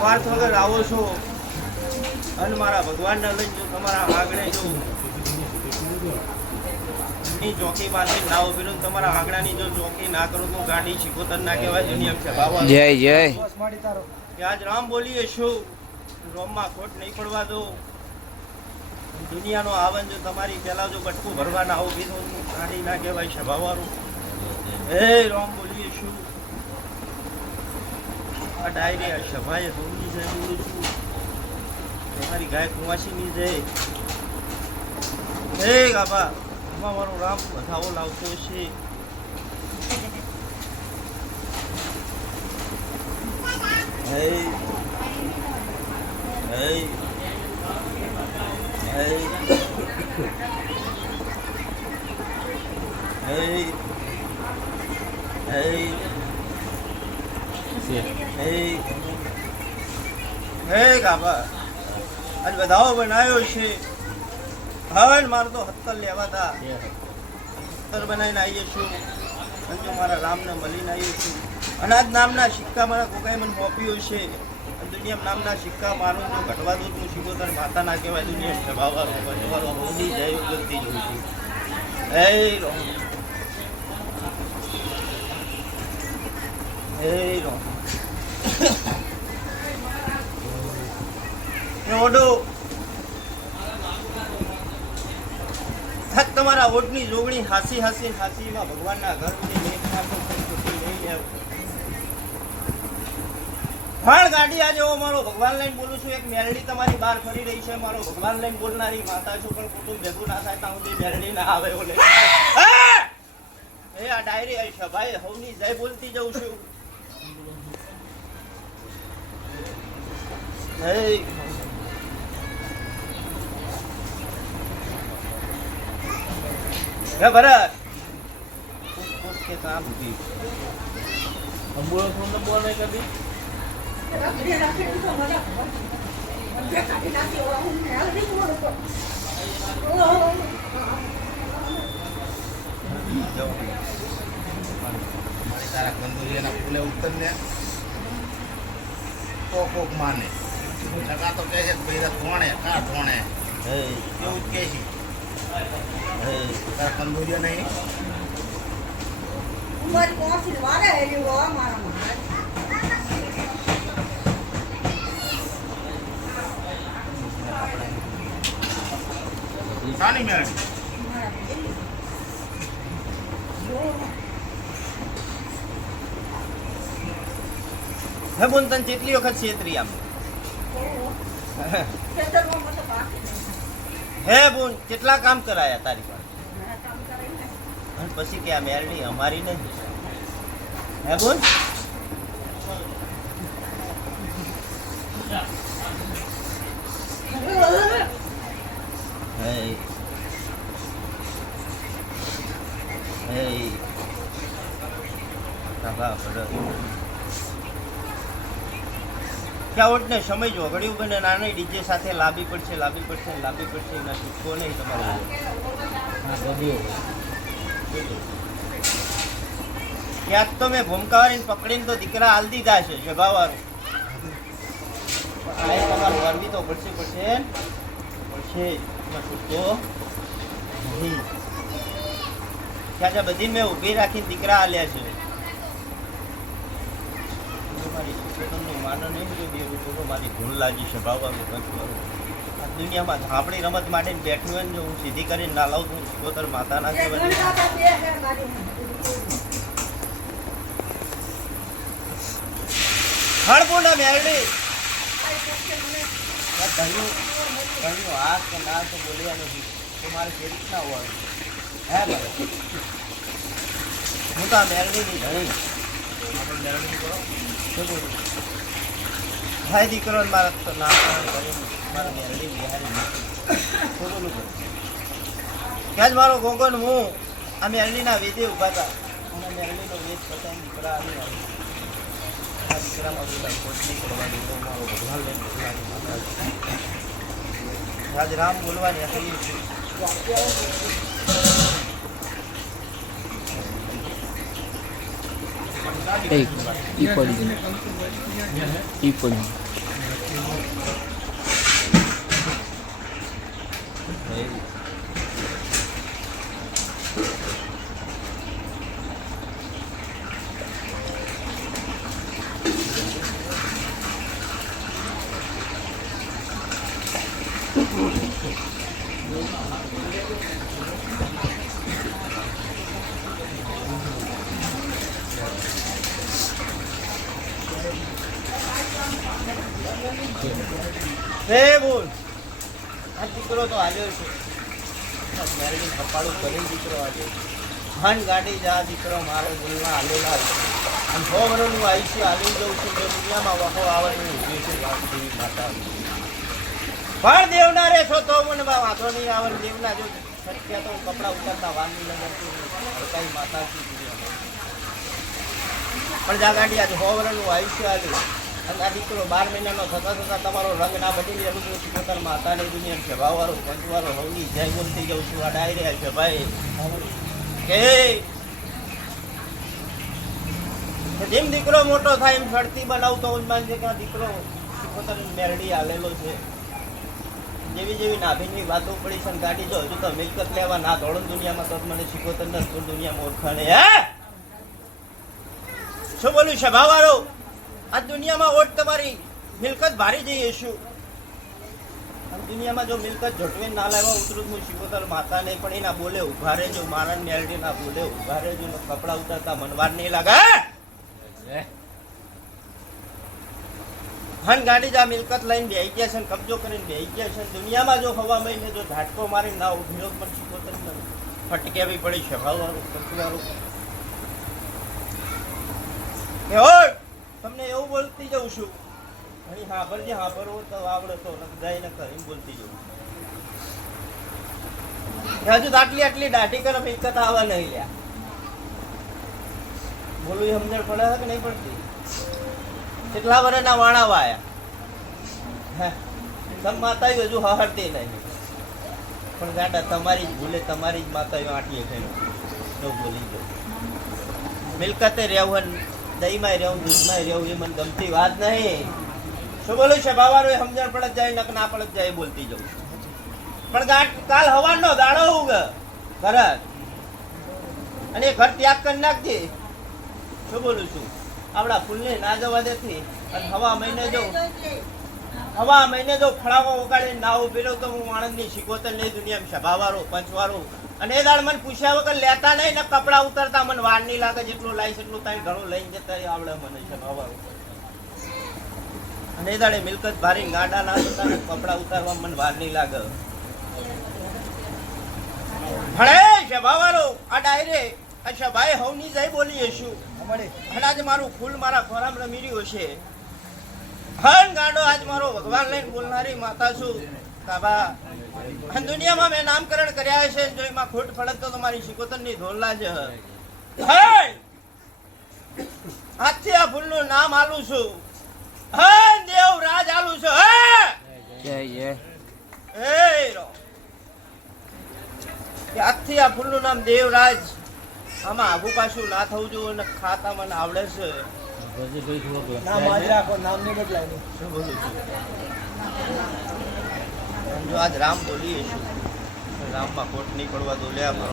સ્વાર્થ વગર આવો છો અને મારા ભગવાનને લઈને જો તમારા આંગણે જો ની ચોકી પાસે ના ઊભી રહું તમારા આંગણાની જો ચોકી ના કરું તો ગાડી શીખોતર ના કહેવાય દુનિયા છે બાબા જય જય. કે આજ રામ બોલીએ શું રોમમાં ખોટ નહીં પડવા દો. દુનિયાનો આવન જો તમારી પહેલા જો બટકું ભરવા ના ઊભી તો ગાડી ના કહેવાય સભાવાળું હે રામ બોલીએ શું આ ડાયરી આ સભાએ રોમની જય બોલું છું તમારી ગાય કુંવાસીની જય હે ગાબા આમાં મારો રામ વધાવો લાવતો છે Hey. Hey. Hey. Hey. Hey. Hey. Hey, ગાભા આજ બધાઓ બનાવ્યો છે. હવે મારે તો હત્તર લેવા હતા હત્તર બનાવીને આવીએ છું અને જો મારા રામને મળીને આવીએ છું અનાજ નામના સિક્કા મારા કોકાએ મને સોંપ્યો છે. દુનિયા નામના સિક્કા મારું જો ઘટવા દઉં તું શીખોતર માતા ના કહેવાય દુનિયા ભજવાળો મોદી જય ઉગતથી જોઉં છું. હે રોમ હે રોમ ઓડો થક તમારા ઓટની જોગણી હાસી હાસી હાસીમાં ભગવાનના ઘર સુધી લેખમાં તો કોઈ ખોટી નહીં લેવ. ફાળ ગાડી આજે હું મારો ભગવાન લઈને બોલું છું. એક મેરડી તમારી બહાર ફરી રહી છે. મારો ભગવાન લઈને બોલનારી માતા છું પણ કુટુંબ ભેગું ના થાય ત્યાં સુધી મેરડી ના આવે ઓલે. એ આ ડાયરી આવી છે. ભાઈ હવની જય બોલતી જઉં છું. હે હે ભરત કે કામ भी અંબુલો ફોન તો બોલ નહીં કદી તારા કંદુરિયાના ફૂલે ઉત્તર ને કોક કોક માને. ટકા તો કહે છે કે ભાઈ ધોણે કા ધોણે હે? એવું જ કહે છે. હે. તારા કંદુરિયા નહીં? શાની મેળવી? હે બોન તને કેટલી વખત છેતરી આમ. હે બોન, કેટલા કામ કરાયા તારી પાસે? પછી કે આ મેરડી અમારી નહીં. હે બોન હે હે બાબા ભરત ક્યાં ને સમય જો બને નાની ડીજે સાથે લાંબી પડશે લાંબી પડશે લાંબી પડશે એના શીખવો નહીં તમારે. ક્યાંક તો મેં ભૂમકાવાળીને પકડીને તો દીકરા હાલ દીધા છે જગાવાળું. આ તમારે કરવી તો પડશે પડશે. પડશે. એમાં છૂટકો. નહીં. ત્યાં ત્યાં બધી મેં ઊભી રાખીને દીકરા આલ્યા છે મારી શિક્ષકોનું માનો નહીં જો બે મારી ભૂલ લાગી છે કંઈ આ દુનિયામાં આપણી રમત માટે બેઠું હોય ને જો હું સીધી કરીને ના લાવું છું સિત્તોતર માતાના હળપુંડા મેરડી ઘરનું ઘરનું હા કે ના તો બોલ્યા નથી. તો મારે કેવી રીતના હોય? હે ભાઈ? હું તો આ મેરડીની ધણી. આપણે મેરડી કરો. શું ભાઈ દીકરો મારા તો ના કરી મારા મેરડી બિહારી ક્યાં જ મારો ગોગન હું આ મેરડીના વેદે ઊભા હતા. અને મેરડીનો વેદ પતાવીને દીકરા આવી આ દીકરામાં આજ રામ બોલવાની હતી એક ઈ પડી ઈ પડી હે બોલ. આ દીકરો તો હાલ્યો છે. મેરડી કપાળું કરીને દીકરો આવ્યો ભાન ગાડી જા દીકરો મારો બોલવા હાલેલા છે. અને સો વર્ષનું આયુષ્ય હાલી જવું છે જે દુનિયામાં વખો આવે ઊભી છે વાત દેવી માતા. પણ દેવના રે છો તો મને વાંધો નહીં આવે દેવના જો શક્ય તો કપડાં ઉતારતા વાનની લગાડતું હડકાઈ માતા પણ જા ગાડી, આજે સો વર્ષનું આયુષ્ય હાલ્યું. અને આ દીકરો બાર મહિનાનો થતા થતાં તમારો રંગ ના બદલી એનું છું પોતાના માતાની દુનિયા છે. ભાવવાળો પંચવાળો હવની જય બોલતી જાઉં છું. આ ડાયરી છે ભાઈ. જેમ દીકરો મોટો થાય એમ ફરતી બનાવતો ઉજમાન છે કે આ દીકરો પોતાની મેરડી આલેલો છે. જેવી જેવી નાભીની વાતો પડી છે ગાડી જો, હજુ તો મિલકત લેવા ના દોડન દુનિયામાં તો મને શીખોતર ન દુનિયામાં ઓળખાણે હે. શું બોલ્યું છે ભાવારો આ દુનિયામાં ઓટ તમારી મિલકત ભારી જઈએ શું દુનિયામાં જો મિલકત ઝટવે ના લાવવા ઉતરું હું શિવોતર માતા નહીં, પણ એના બોલે ઊભા રહેજો મારા નેરડી ના બોલે ઊભા રહેજો કપડા ઉતારતા મનવાર નહીં લાગે. હન ગાડી જા મિલકત લઈને બેહી ગયા છે કબજો કરીને બેહી ગયા છે દુનિયામાં જો હવા મહિને જો ઝાટકો મારી ના ઊભી રહ્યો પણ શિકોતર ફટકેવી પડી છે. ભાવવાળું કચવાળું કે ઓય તમને એવું બોલતી જઉં છું. અહીં હાંભળજે હાંભળવો તો આવડે તો નક જાય ન કરીને બોલતી જઉં હજુ આટલી આટલી દાઢી કરમ મિલકત આવવા નહીં લ્યા. બોલું એ સમજણ પડે કે નહીં પડતી? કેટલા વર્ષના વાણા વાયા તમ માતા હજુ હહરતી નહીં. પણ ગાડા, તમારી જ ભૂલે, તમારી જ માતા આટલી થયું ન બોલી ગયો મિલકતે રહેવું દહીંમાં રહેવું દૂધમાં રહેવું એ મને ગમતી વાત નહીં. શું બોલું છે બાવાનું એ સમજણ પડત જાય નક ના પડત જાય બોલતી જવું પણ કાલ હવાનો દાડો ઉગ ઘર. અને એ ઘર ત્યાગ કરી નાખજે. શું બોલું છું? આપણા ફૂલને ના જવા દેતી અને હવા મહિને જો હવા મહિને જો ફળાવો ઉગાડી ના રહું તો હું માણસની શીખોતર નહીં દુનિયામાં સભાવાળો પંચવાળો. અને એ દાડ મને પૂછ્યા વગર લેતા નહીં ને કપડાં ઉતરતા મને વાર નહીં લાગે જેટલું લાવીશ એટલું તારી ઘણું લઈને જતા આવડે મને સભાવાળો. અને એ દાડે મિલકત ભારી ગાડા ના થતા કપડા ઉતારવા મને વાર નહીં લાગે. ભણે છે આ ડાયરે અચ્છા ભાઈ હવની જઈ બોલીએ શું હમણાં જ મારું ફૂલ મારા ખોરામ રમી રહ્યું છે. હન ગાડો આજ મારો ભગવાન લઈને બોલનારી માતા છું. કાબા દુનિયામાં મેં નામકરણ કર્યા છે જો એમાં ખોટ ફળક તો તમારી શિકોતરની ધોરલા છે આજથી આ ફૂલનું નામ આલું છું. હન દેવ રાજ આલું છું. હે! જય એ રો. આજથી આ ફૂલનું નામ દેવરાજ. આમાં આગુ પાછું ના થવું જોઈએ અને ખાતા મને આવડે છે. શું બોલું છું? જો આજ રામ બોલીએ છું રામમાં કોટ નહીં પડવા દો લે